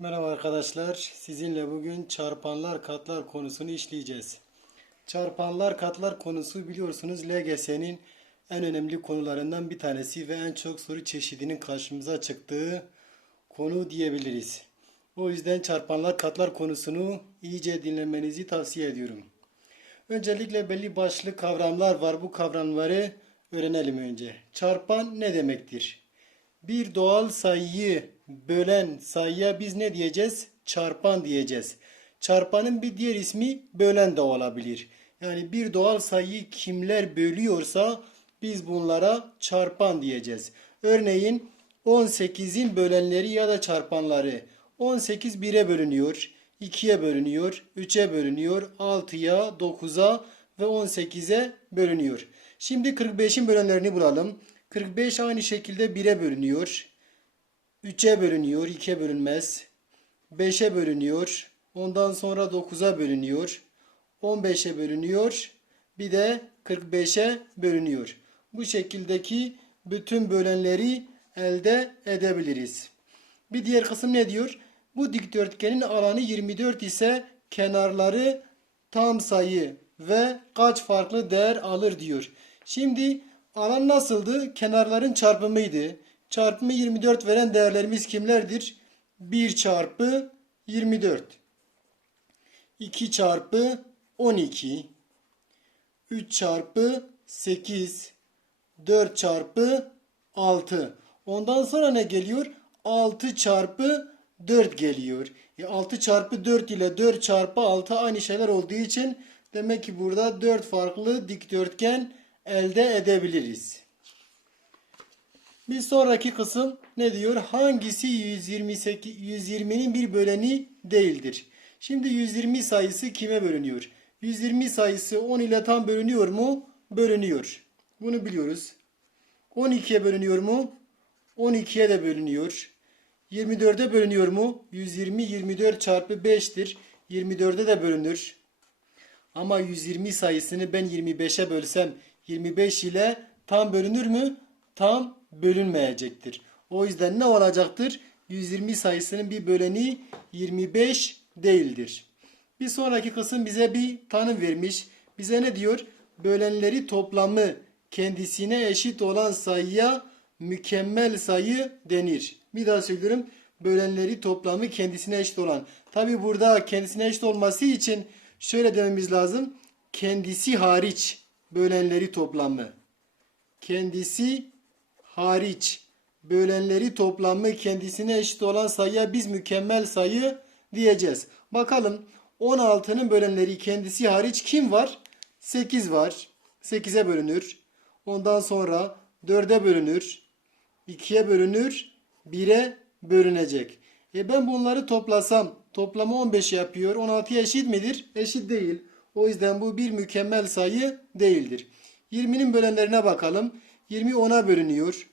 Merhaba arkadaşlar. Sizinle bugün çarpanlar katlar konusunu işleyeceğiz. Çarpanlar katlar konusu biliyorsunuz LGS'nin en önemli konularından bir tanesi ve en çok soru çeşidinin karşımıza çıktığı konu diyebiliriz. O yüzden çarpanlar katlar konusunu iyice dinlemenizi tavsiye ediyorum. Öncelikle belli başlı kavramlar var. Bu kavramları öğrenelim önce. Çarpan ne demektir? Bir doğal sayıyı bölen sayıya biz ne diyeceğiz? Çarpan diyeceğiz. Çarpanın bir diğer ismi bölen de olabilir. Yani bir doğal sayıyı kimler bölüyorsa biz bunlara çarpan diyeceğiz. Örneğin 18'in bölenleri ya da çarpanları. 18 1'e bölünüyor, 2'ye bölünüyor, 3'e bölünüyor, 6'ya, 9'a ve 18'e bölünüyor. Şimdi 45'in bölenlerini bulalım. 45 aynı şekilde 1'e bölünüyor. 3'e bölünüyor, 2'ye bölünmez. 5'e bölünüyor. Ondan sonra 9'a bölünüyor. 15'e bölünüyor. Bir de 45'e bölünüyor. Bu şekildeki bütün bölenleri elde edebiliriz. Bir diğer kısım ne diyor? Bu dikdörtgenin alanı 24 ise kenarları tam sayı ve kaç farklı değer alır diyor. Şimdi alan nasıldı? Kenarların çarpımıydı. Çarpımı 24 veren değerlerimiz kimlerdir? 1 çarpı 24. 2 çarpı 12. 3 çarpı 8. 4 çarpı 6. Ondan sonra ne geliyor? 6 çarpı 4 geliyor. E 6 çarpı 4 ile 4 çarpı 6 aynı şeyler olduğu için demek ki burada 4 farklı dikdörtgen elde edebiliriz. Bir sonraki kısım ne diyor? Hangisi 128 120'nin bir böleni değildir? Şimdi 120 sayısı kime bölünüyor? 120 sayısı 10 ile tam bölünüyor mu? Bölünüyor. Bunu biliyoruz. 12'ye bölünüyor mu? 12'ye de bölünüyor. 24'e bölünüyor mu? 120 24 çarpı 5'tir. 24'e de bölünür. Ama 120 sayısını ben 25'e bölsem 25 ile tam bölünür mü? Tam bölünmeyecektir. O yüzden ne olacaktır? 120 sayısının bir böleni 25 değildir. Bir sonraki kısım bize bir tanım vermiş. Bize ne diyor? Bölenleri toplamı kendisine eşit olan sayıya mükemmel sayı denir. Bir daha söylüyorum. Bölenleri toplamı kendisine eşit olan. Tabi burada kendisine eşit olması için şöyle dememiz lazım. Kendisi hariç bölenleri toplamı. Kendisi hariç bölenleri toplamı kendisine eşit olan sayıya biz mükemmel sayı diyeceğiz. Bakalım 16'nın bölenleri kendisi hariç kim var? 8 var. 8'e bölünür. Ondan sonra 4'e bölünür. 2'ye bölünür. 1'e bölünecek. E ben bunları toplasam toplamı 15 yapıyor. 16'ya eşit midir? Eşit değil. O yüzden bu bir mükemmel sayı değildir. 20'nin bölenlerine bakalım. 20 10'a bölünüyor.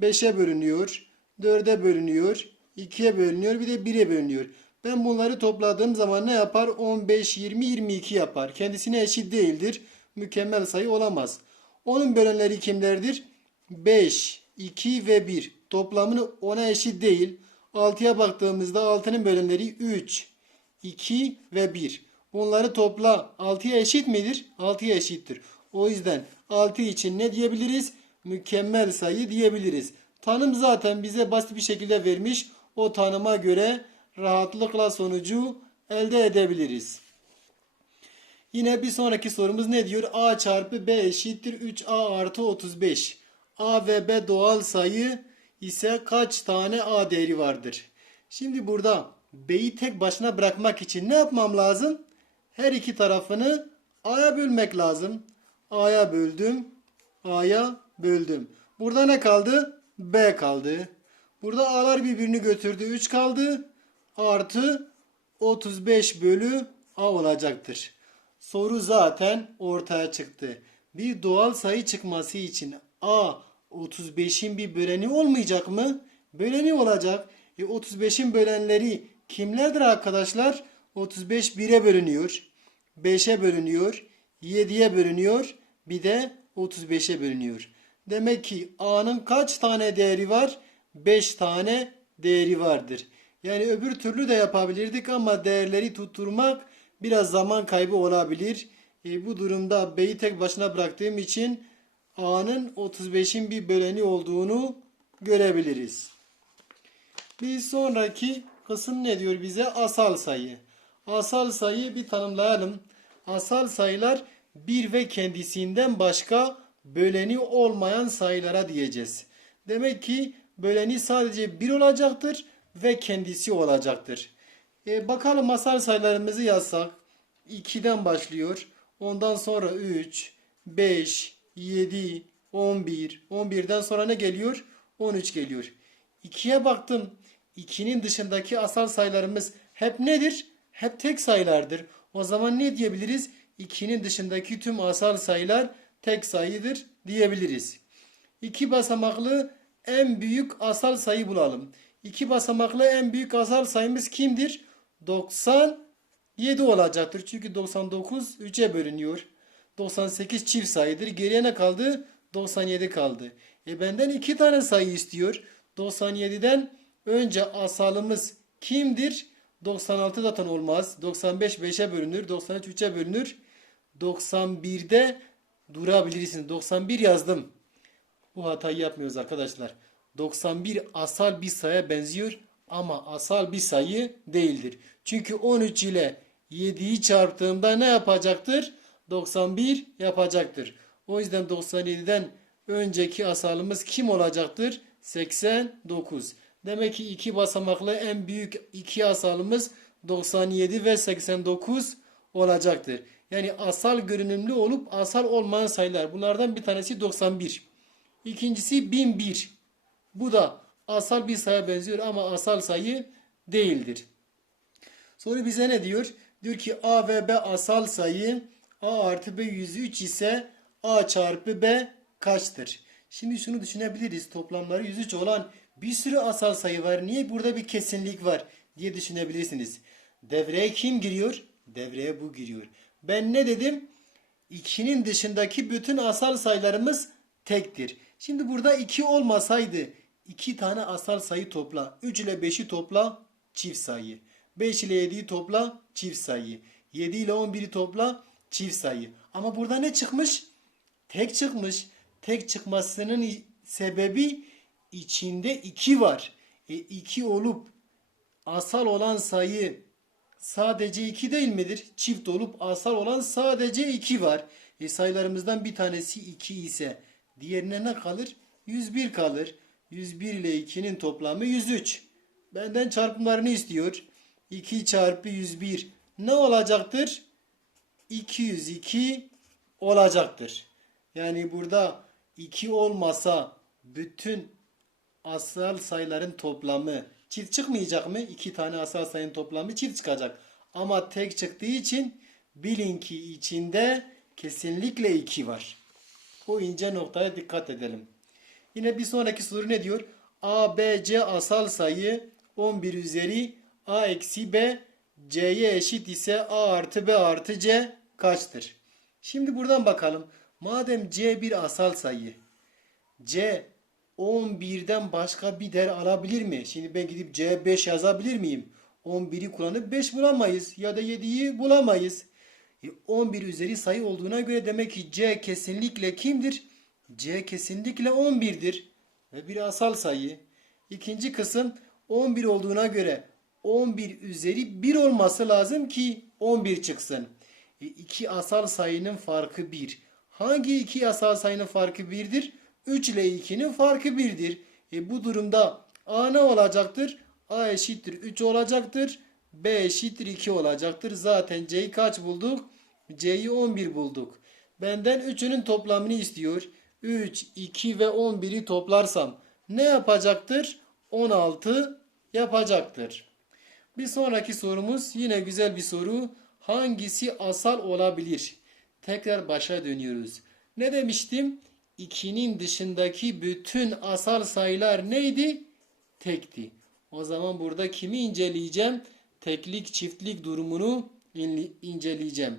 5'e bölünüyor. 4'e bölünüyor. 2'ye bölünüyor. Bir de 1'e bölünüyor. Ben bunları topladığım zaman ne yapar? 15, 20, 22 yapar. Kendisine eşit değildir. Mükemmel sayı olamaz. Onun bölenleri kimlerdir? 5, 2 ve 1. Toplamını 10'a eşit değil. 6'ya baktığımızda 6'nın bölenleri 3, 2 ve 1. Bunları topla 6'ya eşit midir? 6'ya eşittir. O yüzden 6 için ne diyebiliriz? Mükemmel sayı diyebiliriz. Tanım zaten bize basit bir şekilde vermiş. O tanıma göre rahatlıkla sonucu elde edebiliriz. Yine bir sonraki sorumuz ne diyor? A çarpı B eşittir 3A artı 35. A ve B doğal sayı ise kaç tane A değeri vardır? Şimdi burada B'yi tek başına bırakmak için ne yapmam lazım? Her iki tarafını A'ya bölmek lazım. A'ya böldüm. A'ya böldüm. Burada ne kaldı? B kaldı. Burada A'lar birbirini götürdü. 3 kaldı. Artı 35 bölü A olacaktır. Soru zaten ortaya çıktı. Bir doğal sayı çıkması için A 35'in bir böleni olmayacak mı? Böleni olacak. E 35'in bölenleri kimlerdir arkadaşlar? 35 1'e bölünüyor. 5'e bölünüyor. 7'ye bölünüyor. Bir de 35'e bölünüyor. Demek ki A'nın kaç tane değeri var? 5 tane değeri vardır. Yani öbür türlü de yapabilirdik ama değerleri tutturmak biraz zaman kaybı olabilir. E, bu durumda B'yi tek başına bıraktığım için A'nın 35'in bir böleni olduğunu görebiliriz. Bir sonraki kısım ne diyor bize? Asal sayı. Asal sayı bir tanımlayalım. Asal sayılar bir ve kendisinden başka böleni olmayan sayılara diyeceğiz. Demek ki böleni sadece bir olacaktır ve kendisi olacaktır. E, bakalım asal sayılarımızı yazsak. 2'den başlıyor. Ondan sonra 3, 5, 7, 11. 11'den sonra ne geliyor? 13 geliyor. 2'ye baktım. 2'nin dışındaki asal sayılarımız hep nedir? Hep tek sayılardır. O zaman ne diyebiliriz? 2'nin dışındaki tüm asal sayılar tek sayıdır diyebiliriz. 2 basamaklı en büyük asal sayı bulalım. 2 basamaklı en büyük asal sayımız kimdir? 97 olacaktır. Çünkü 99 3'e bölünüyor. 98 çift sayıdır. Geriye ne kaldı? 97 kaldı. E benden iki tane sayı istiyor. 97'den önce asalımız kimdir? 96 zaten olmaz. 95 5'e bölünür. 93 3'e bölünür. 91'de durabilirsiniz. 91 yazdım. Bu hatayı yapmıyoruz arkadaşlar. 91 asal bir sayıya benziyor ama asal bir sayı değildir. Çünkü 13 ile 7'yi çarptığımda ne yapacaktır? 91 yapacaktır. O yüzden 97'den önceki asalımız kim olacaktır? 89. Demek ki iki basamaklı en büyük iki asalımız 97 ve 89 olacaktır. Yani asal görünümlü olup asal olmayan sayılar. Bunlardan bir tanesi 91. İkincisi 1001. Bu da asal bir sayıya benziyor ama asal sayı değildir. Soru bize ne diyor? Diyor ki A ve B asal sayı A artı B 103 ise A çarpı B kaçtır? Şimdi şunu düşünebiliriz. Toplamları 103 olan bir sürü asal sayı var. Niye burada bir kesinlik var diye düşünebilirsiniz. Devreye kim giriyor? Devreye bu giriyor. Ben ne dedim? 2'nin dışındaki bütün asal sayılarımız tektir. Şimdi burada 2 olmasaydı 2 tane asal sayı topla. 3 ile 5'i topla çift sayı. 5 ile 7'yi topla çift sayı. 7 ile 11'i topla çift sayı. Ama burada ne çıkmış? Tek çıkmış. Tek çıkmasının sebebi içinde 2 var. E 2 olup asal olan sayı sadece 2 değil midir? Çift olup asal olan sadece 2 var. E sayılarımızdan bir tanesi 2 ise diğerine ne kalır? 101 kalır. 101 ile 2'nin toplamı 103. Benden çarpımlarını istiyor. 2 çarpı 101 ne olacaktır? 202 olacaktır. Yani burada 2 olmasa bütün asal sayıların toplamı çift çıkmayacak mı? 2 tane asal sayının toplamı çift çıkacak. Ama tek çıktığı için bilin ki içinde kesinlikle 2 var. O ince noktaya dikkat edelim. Yine bir sonraki soru ne diyor? A, B, C asal sayı 11 üzeri A eksi B C'ye eşit ise A artı B artı C kaçtır? Şimdi buradan bakalım. Madem C bir asal sayı C 11'den başka bir değer alabilir mi? Şimdi ben gidip C 5 yazabilir miyim? 11'i kullanıp 5 bulamayız ya da 7'yi bulamayız. E, 11 üzeri sayı olduğuna göre demek ki C kesinlikle kimdir? C kesinlikle 11'dir ve bir asal sayı. İkinci kısım 11 olduğuna göre 11 üzeri 1 olması lazım ki 11 çıksın. E, iki asal sayının farkı 1. Hangi iki asal sayının farkı 1'dir? 3 ile 2'nin farkı 1'dir. E, bu durumda A ne olacaktır? A eşittir 3 olacaktır. B eşittir 2 olacaktır. Zaten C'yi kaç bulduk? C'yi 11 bulduk. Benden 3'ünün toplamını istiyor. 3, 2 ve 11'i toplarsam ne yapacaktır? 16 yapacaktır. Bir sonraki sorumuz yine güzel bir soru. Hangisi asal olabilir? Tekrar başa dönüyoruz. Ne demiştim? 2'nin dışındaki bütün asal sayılar neydi? Tekti. O zaman burada kimi inceleyeceğim? Teklik çiftlik durumunu in- inceleyeceğim.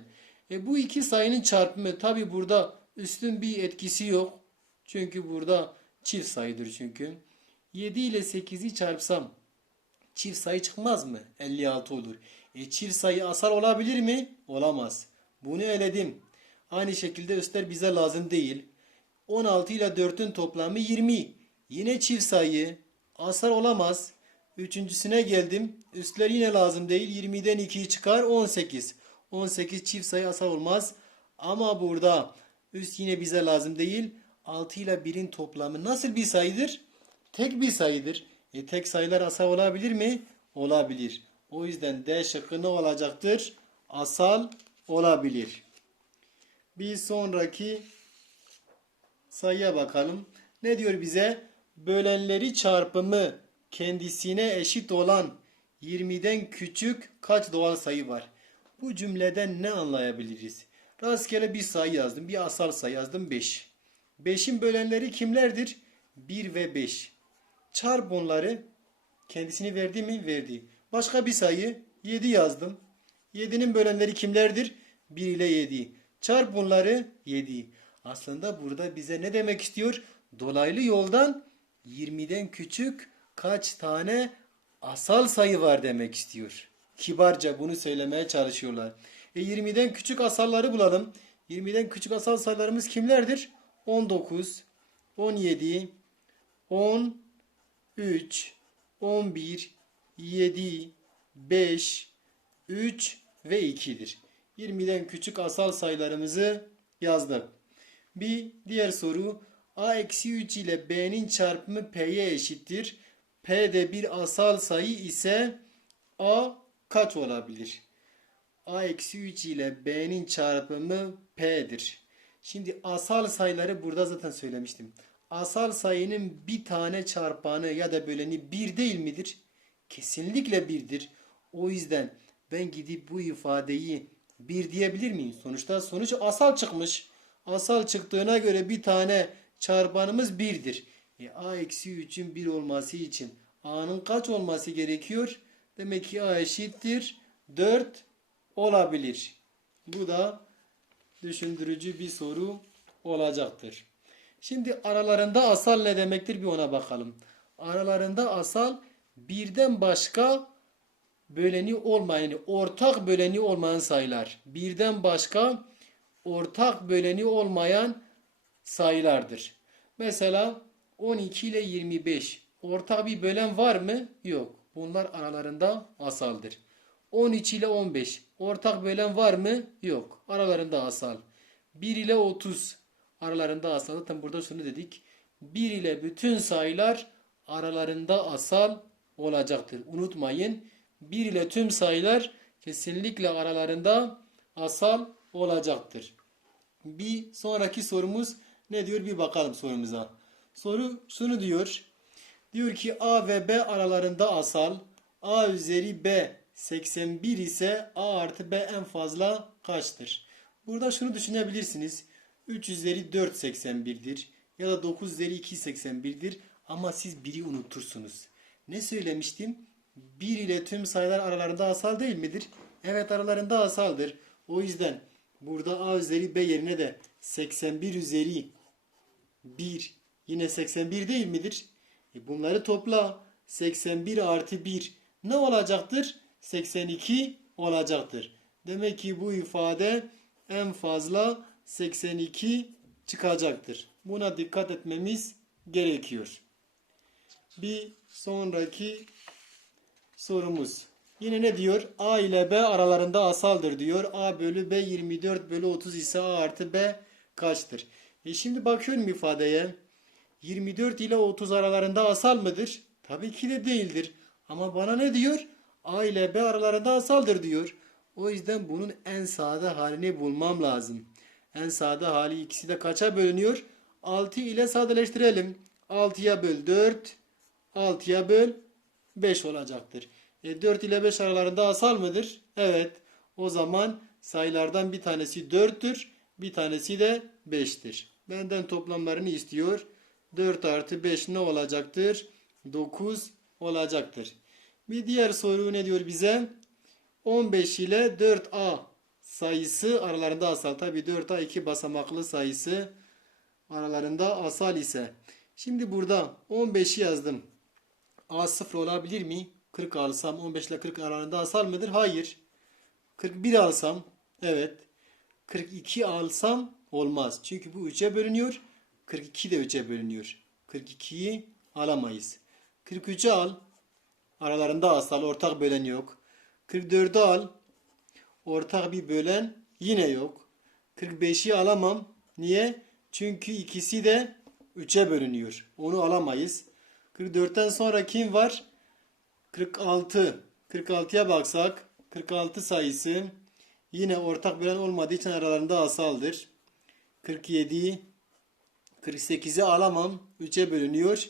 E bu iki sayının çarpımı tabi burada üstün bir etkisi yok. Çünkü burada çift sayıdır çünkü. 7 ile 8'i çarpsam Çift sayı çıkmaz mı? 56 olur. E çift sayı asal olabilir mi? Olamaz. Bunu eledim. Aynı şekilde üstler bize lazım değil. 16 ile 4'ün toplamı 20. Yine çift sayı. Asal olamaz. Üçüncüsüne geldim. Üstler yine lazım değil. 20'den 2'yi çıkar 18. 18 çift sayı asal olmaz. Ama burada üst yine bize lazım değil. 6 ile 1'in toplamı nasıl bir sayıdır? Tek bir sayıdır. E tek sayılar asal olabilir mi? Olabilir. O yüzden D şıkkı ne olacaktır? Asal olabilir. Bir sonraki sayıya bakalım. Ne diyor bize? Bölenleri çarpımı kendisine eşit olan 20'den küçük kaç doğal sayı var? Bu cümleden ne anlayabiliriz? Rastgele bir sayı yazdım. Bir asal sayı yazdım 5. 5'in bölenleri kimlerdir? 1 ve 5. Çarp onları. Kendisini verdi mi? Verdi. Başka bir sayı 7 yazdım. 7'nin bölenleri kimlerdir? 1 ile 7. Çarp bunları 7. Aslında burada bize ne demek istiyor? Dolaylı yoldan 20'den küçük kaç tane asal sayı var demek istiyor. Kibarca bunu söylemeye çalışıyorlar. E 20'den küçük asalları bulalım. 20'den küçük asal sayılarımız kimlerdir? 19, 17, 10, 3, 11, 7, 5, 3 ve 2'dir. 20'den küçük asal sayılarımızı yazdık. Bir diğer soru a eksi 3 ile b'nin çarpımı p'ye eşittir. p de bir asal sayı ise a kaç olabilir? a eksi 3 ile b'nin çarpımı p'dir. Şimdi asal sayıları burada zaten söylemiştim. Asal sayının bir tane çarpanı ya da böleni bir değil midir? Kesinlikle birdir. O yüzden ben gidip bu ifadeyi bir diyebilir miyim? Sonuçta sonuç asal çıkmış. Asal çıktığına göre bir tane çarpanımız birdir. E, a eksi 3'ün 1 olması için a'nın kaç olması gerekiyor? Demek ki a eşittir 4 olabilir. Bu da düşündürücü bir soru olacaktır. Şimdi aralarında asal ne demektir bir ona bakalım. Aralarında asal birden başka böleni olmayan, ortak böleni olmayan sayılar. Birden başka ortak böleni olmayan sayılardır. Mesela 12 ile 25 ortak bir bölen var mı? Yok. Bunlar aralarında asaldır. 13 ile 15 ortak bölen var mı? Yok. Aralarında asal. 1 ile 30 aralarında asal. Zaten burada şunu dedik. 1 ile bütün sayılar aralarında asal olacaktır. Unutmayın. 1 ile tüm sayılar kesinlikle aralarında asal olacaktır. Bir sonraki sorumuz ne diyor bir bakalım sorumuza. Soru şunu diyor. Diyor ki A ve B aralarında asal. A üzeri B 81 ise A artı B en fazla kaçtır? Burada şunu düşünebilirsiniz. 3 üzeri 4 81'dir. Ya da 9 üzeri 2 81'dir. Ama siz biri unutursunuz. Ne söylemiştim? 1 ile tüm sayılar aralarında asal değil midir? Evet aralarında asaldır. O yüzden burada A üzeri B yerine de 81 üzeri 1 yine 81 değil midir? E bunları topla. 81 artı 1 ne olacaktır? 82 olacaktır. Demek ki bu ifade en fazla 82 çıkacaktır. Buna dikkat etmemiz gerekiyor. Bir sonraki sorumuz. Yine ne diyor? A ile B aralarında asaldır diyor. A bölü B 24 bölü 30 ise A artı B kaçtır? E şimdi bakıyorum ifadeye. 24 ile 30 aralarında asal mıdır? Tabii ki de değildir. Ama bana ne diyor? A ile B aralarında asaldır diyor. O yüzden bunun en sade halini bulmam lazım. En sade hali ikisi de kaça bölünüyor? 6 ile sadeleştirelim. 6'ya böl 4, 6'ya böl 5 olacaktır. E 4 ile 5 aralarında asal mıdır? Evet. O zaman sayılardan bir tanesi 4'tür, bir tanesi de 5'tir. Benden toplamlarını istiyor. 4 artı 5 ne olacaktır? 9 olacaktır. Bir diğer soru ne diyor bize? 15 ile 4A sayısı aralarında asal. Tabi 4A iki basamaklı sayısı aralarında asal ise. Şimdi burada 15'i yazdım. A sıfır olabilir mi? 40 alsam 15 ile 40 arasında asal mıdır? Hayır. 41 alsam evet. 42 alsam olmaz. Çünkü bu 3'e bölünüyor. 42 de 3'e bölünüyor. 42'yi alamayız. 43'ü al. Aralarında asal ortak bölen yok. 44'ü al. Ortak bir bölen yine yok. 45'i alamam. Niye? Çünkü ikisi de 3'e bölünüyor. Onu alamayız. 44'ten sonra kim var? 46. 46'ya baksak 46 sayısı yine ortak bölen olmadığı için aralarında asaldır. 47 48'i alamam. 3'e bölünüyor.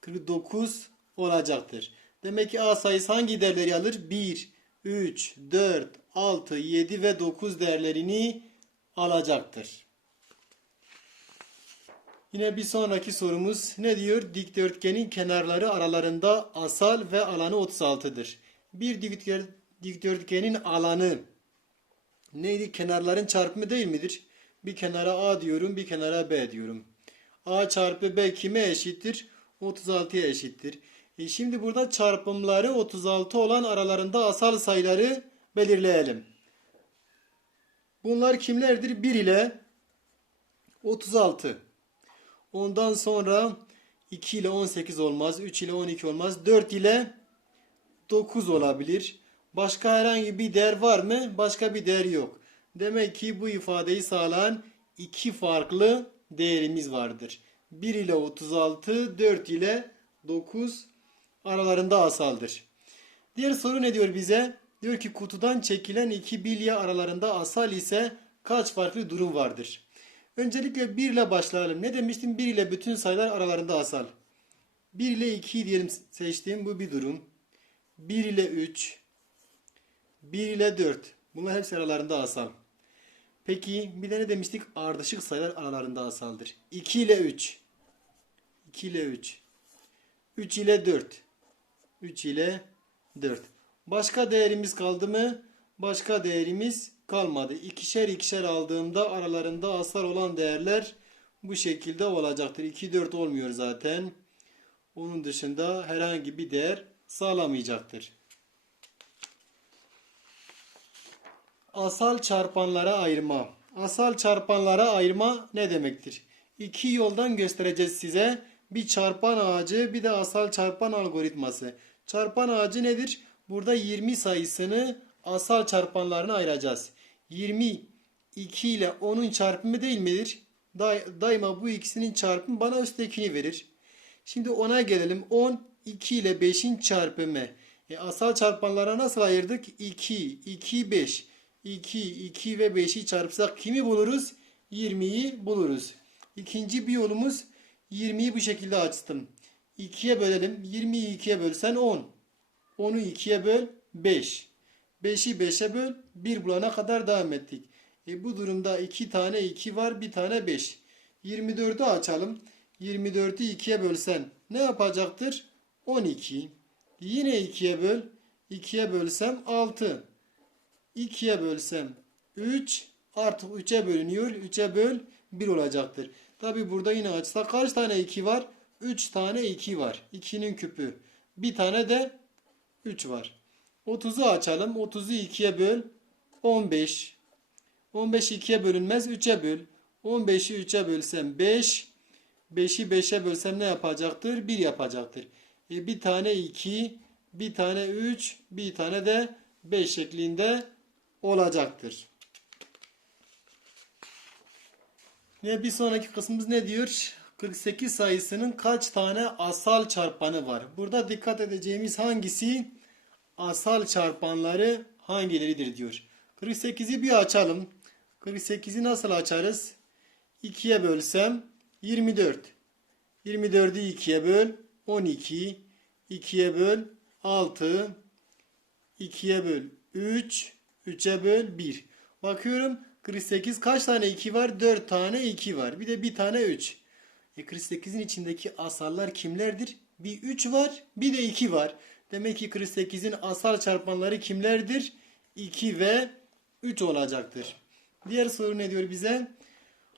49 olacaktır. Demek ki A sayısı hangi değerleri alır? 1, 3, 4, 6, 7 ve 9 değerlerini alacaktır. Yine bir sonraki sorumuz ne diyor? Dikdörtgenin kenarları aralarında asal ve alanı 36'dır. Bir dikdör- dikdörtgenin alanı neydi? Kenarların çarpımı değil midir? Bir kenara A diyorum, bir kenara B diyorum. A çarpı B kime eşittir? 36'ya eşittir. E şimdi burada çarpımları 36 olan aralarında asal sayıları belirleyelim. Bunlar kimlerdir? 1 ile 36. Ondan sonra 2 ile 18 olmaz, 3 ile 12 olmaz, 4 ile 9 olabilir. Başka herhangi bir değer var mı? Başka bir değer yok. Demek ki bu ifadeyi sağlayan iki farklı değerimiz vardır. 1 ile 36, 4 ile 9 aralarında asaldır. Diğer soru ne diyor bize? Diyor ki kutudan çekilen iki bilye aralarında asal ise kaç farklı durum vardır? Öncelikle 1 ile başlayalım. Ne demiştim? 1 ile bütün sayılar aralarında asal. 1 ile 2 diyelim seçtiğim bu bir durum. 1 ile 3, 1 ile 4. Bunlar hepsi aralarında asal. Peki bir de ne demiştik? Ardışık sayılar aralarında asaldır. 2 ile 3. 2 ile 3. 3 ile 4. 3 ile 4. Başka değerimiz kaldı mı? Başka değerimiz kalmadı. İkişer ikişer aldığımda aralarında asal olan değerler bu şekilde olacaktır. 2 4 olmuyor zaten. Onun dışında herhangi bir değer sağlamayacaktır. Asal çarpanlara ayırma. Asal çarpanlara ayırma ne demektir? İki yoldan göstereceğiz size. Bir çarpan ağacı bir de asal çarpan algoritması. Çarpan ağacı nedir? Burada 20 sayısını asal çarpanlarına ayıracağız. 20 2 ile 10'un çarpımı değil midir? Da- daima bu ikisinin çarpımı bana üsttekini verir. Şimdi 10'a gelelim. 10 2 ile 5'in çarpımı. E, asal çarpanlara nasıl ayırdık? 2, 2, 5. 2, 2 ve 5'i çarpsak kimi buluruz? 20'yi buluruz. İkinci bir yolumuz 20'yi bu şekilde açtım. 2'ye bölelim. 20'yi 2'ye bölsen 10. 10'u 2'ye böl 5. 5'i 5'e böl 1 bulana kadar devam ettik. E bu durumda 2 tane 2 var bir tane 5. 24'ü açalım. 24'ü 2'ye bölsen ne yapacaktır? 12. Yine 2'ye böl. 2'ye bölsem 6. 2'ye bölsem 3 artık 3'e bölünüyor. 3'e böl 1 olacaktır. Tabi burada yine açsak kaç tane 2 var? 3 tane 2 var. 2'nin küpü. Bir tane de 3 var. 30'u açalım. 30'u 2'ye böl. 15. 15 2'ye bölünmez. 3'e böl. 15'i 3'e bölsem 5. 5'i 5'e bölsem ne yapacaktır? 1 yapacaktır. E bir tane 2, bir tane 3, bir tane de 5 şeklinde olacaktır. Ve bir sonraki kısmımız ne diyor? 48 sayısının kaç tane asal çarpanı var? Burada dikkat edeceğimiz hangisi? Asal çarpanları hangileridir diyor. 48'i bir açalım. 48'i nasıl açarız? 2'ye bölsem 24. 24'ü 2'ye böl 12. 2'ye böl 6. 2'ye böl 3. 3'e böl 1. Bakıyorum 48 kaç tane 2 var? 4 tane 2 var. Bir de bir tane 3. E 48'in içindeki asallar kimlerdir? Bir 3 var, bir de 2 var. Demek ki 48'in asal çarpanları kimlerdir? 2 ve 3 olacaktır. Diğer soru ne diyor bize?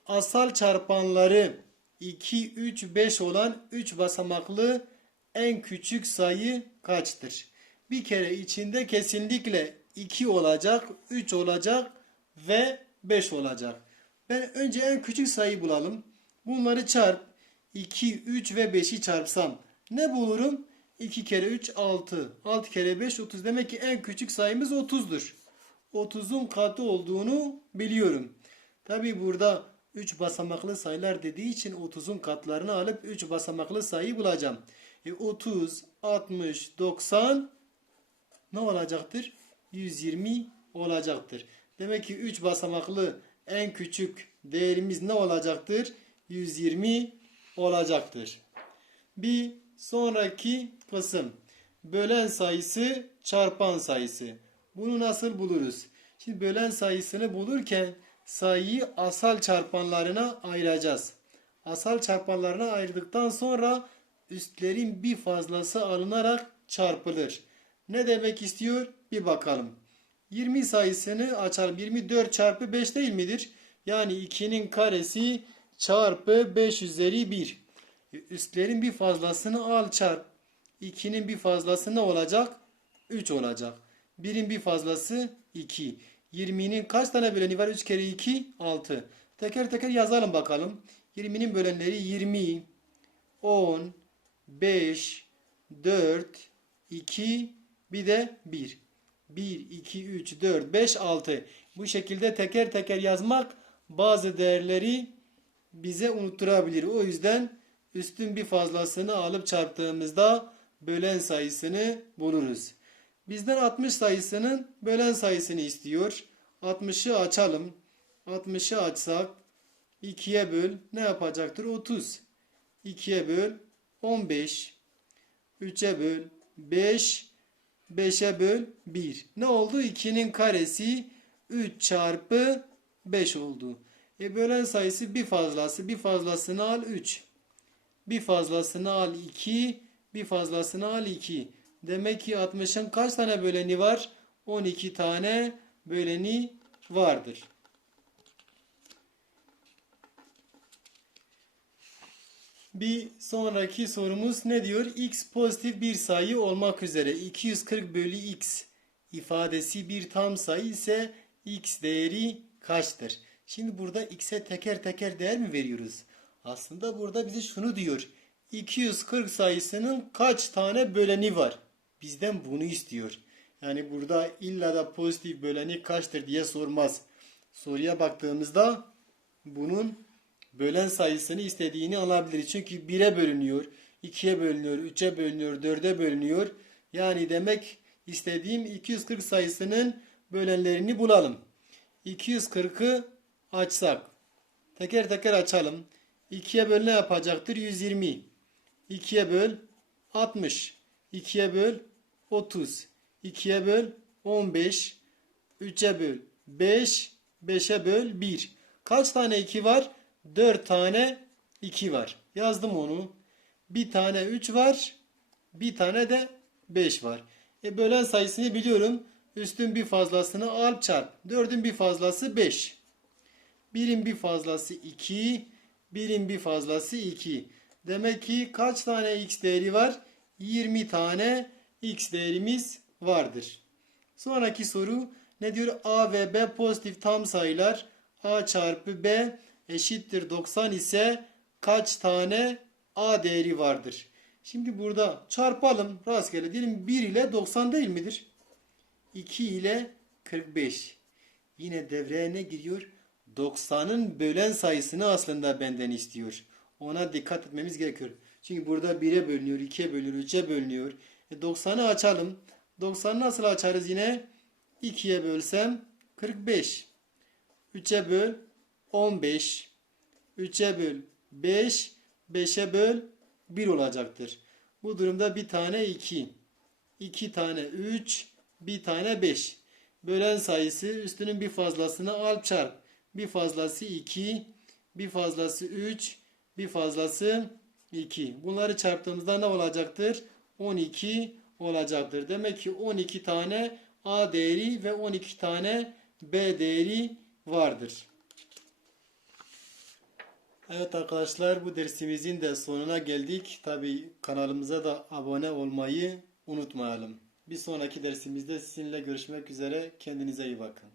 Asal çarpanları 2, 3, 5 olan 3 basamaklı en küçük sayı kaçtır? Bir kere içinde kesinlikle 2 olacak, 3 olacak ve 5 olacak. Ben önce en küçük sayı bulalım. Bunları çarp. 2, 3 ve 5'i çarpsam ne bulurum? 2 kere 3 6. 6 kere 5 30. Demek ki en küçük sayımız 30'dur. 30'un katı olduğunu biliyorum. Tabi burada 3 basamaklı sayılar dediği için 30'un katlarını alıp 3 basamaklı sayı bulacağım. E 30, 60, 90 ne olacaktır? 120 olacaktır. Demek ki 3 basamaklı en küçük değerimiz ne olacaktır? 120 olacaktır. Bir sonraki kısım. Bölen sayısı çarpan sayısı. Bunu nasıl buluruz? Şimdi bölen sayısını bulurken sayıyı asal çarpanlarına ayıracağız. Asal çarpanlarına ayırdıktan sonra üstlerin bir fazlası alınarak çarpılır. Ne demek istiyor? Bir bakalım. 20 sayısını açalım. 24 çarpı 5 değil midir? Yani 2'nin karesi çarpı 5 üzeri 1. Üstlerin bir fazlasını al çarp. 2'nin bir fazlası ne olacak? 3 olacak. 1'in bir fazlası 2. 20'nin kaç tane böleni var? 3 kere 2 6. Teker teker yazalım bakalım. 20'nin bölenleri 20, 10, 5, 4, 2, bir de 1. 1, 2, 3, 4, 5, 6. Bu şekilde teker teker yazmak bazı değerleri bize unutturabilir. O yüzden üstün bir fazlasını alıp çarptığımızda bölen sayısını buluruz. Bizden 60 sayısının bölen sayısını istiyor. 60'ı açalım. 60'ı açsak 2'ye böl ne yapacaktır? 30. 2'ye böl 15. 3'e böl 5. 5'e böl 1. Ne oldu? 2'nin karesi 3 çarpı 5 oldu. E bölen sayısı bir fazlası. Bir fazlasını al 3. Bir fazlasını al 2. Bir fazlasını al 2. Demek ki 60'ın kaç tane böleni var? 12 tane böleni vardır. Bir sonraki sorumuz ne diyor? X pozitif bir sayı olmak üzere 240 bölü x ifadesi bir tam sayı ise x değeri kaçtır? Şimdi burada x'e teker teker değer mi veriyoruz? Aslında burada bize şunu diyor. 240 sayısının kaç tane böleni var? Bizden bunu istiyor. Yani burada illa da pozitif böleni kaçtır diye sormaz. Soruya baktığımızda bunun bölen sayısını istediğini alabiliriz. Çünkü 1'e bölünüyor, 2'ye bölünüyor, 3'e bölünüyor, 4'e bölünüyor. Yani demek istediğim 240 sayısının bölenlerini bulalım. 240'ı açsak. Teker teker açalım. 2'ye böl ne yapacaktır? 120. 2'ye böl 60. 2'ye böl 30. 2'ye böl 15. 3'e böl 5. 5'e böl 1. Kaç tane 2 var? 4 tane 2 var. Yazdım onu. Bir tane 3 var. Bir tane de 5 var. E bölen sayısını biliyorum. Üstün bir fazlasını al çarp. 4'ün bir fazlası 5. 1'in bir fazlası 2. 1'in bir fazlası 2. Demek ki kaç tane x değeri var? 20 tane x değerimiz vardır. Sonraki soru ne diyor? A ve B pozitif tam sayılar. A çarpı B eşittir 90 ise kaç tane A değeri vardır? Şimdi burada çarpalım rastgele diyelim 1 ile 90 değil midir? 2 ile 45. Yine devreye ne giriyor? 90'ın bölen sayısını aslında benden istiyor. Ona dikkat etmemiz gerekiyor. Çünkü burada 1'e bölünüyor, 2'ye bölünüyor, 3'e bölünüyor. E 90'ı açalım. 90'ı nasıl açarız yine? 2'ye bölsem 45. 3'e böl 15. 3'e böl 5. 5'e böl 1 olacaktır. Bu durumda bir tane 2. 2 tane 3. Bir tane 5. Bölen sayısı üstünün bir fazlasını al çarp. Bir fazlası 2. Bir fazlası 3. Bir fazlası 2. Bunları çarptığımızda ne olacaktır? 12 olacaktır. Demek ki 12 tane A değeri ve 12 tane B değeri vardır. Evet arkadaşlar bu dersimizin de sonuna geldik. Tabi kanalımıza da abone olmayı unutmayalım. Bir sonraki dersimizde sizinle görüşmek üzere. Kendinize iyi bakın.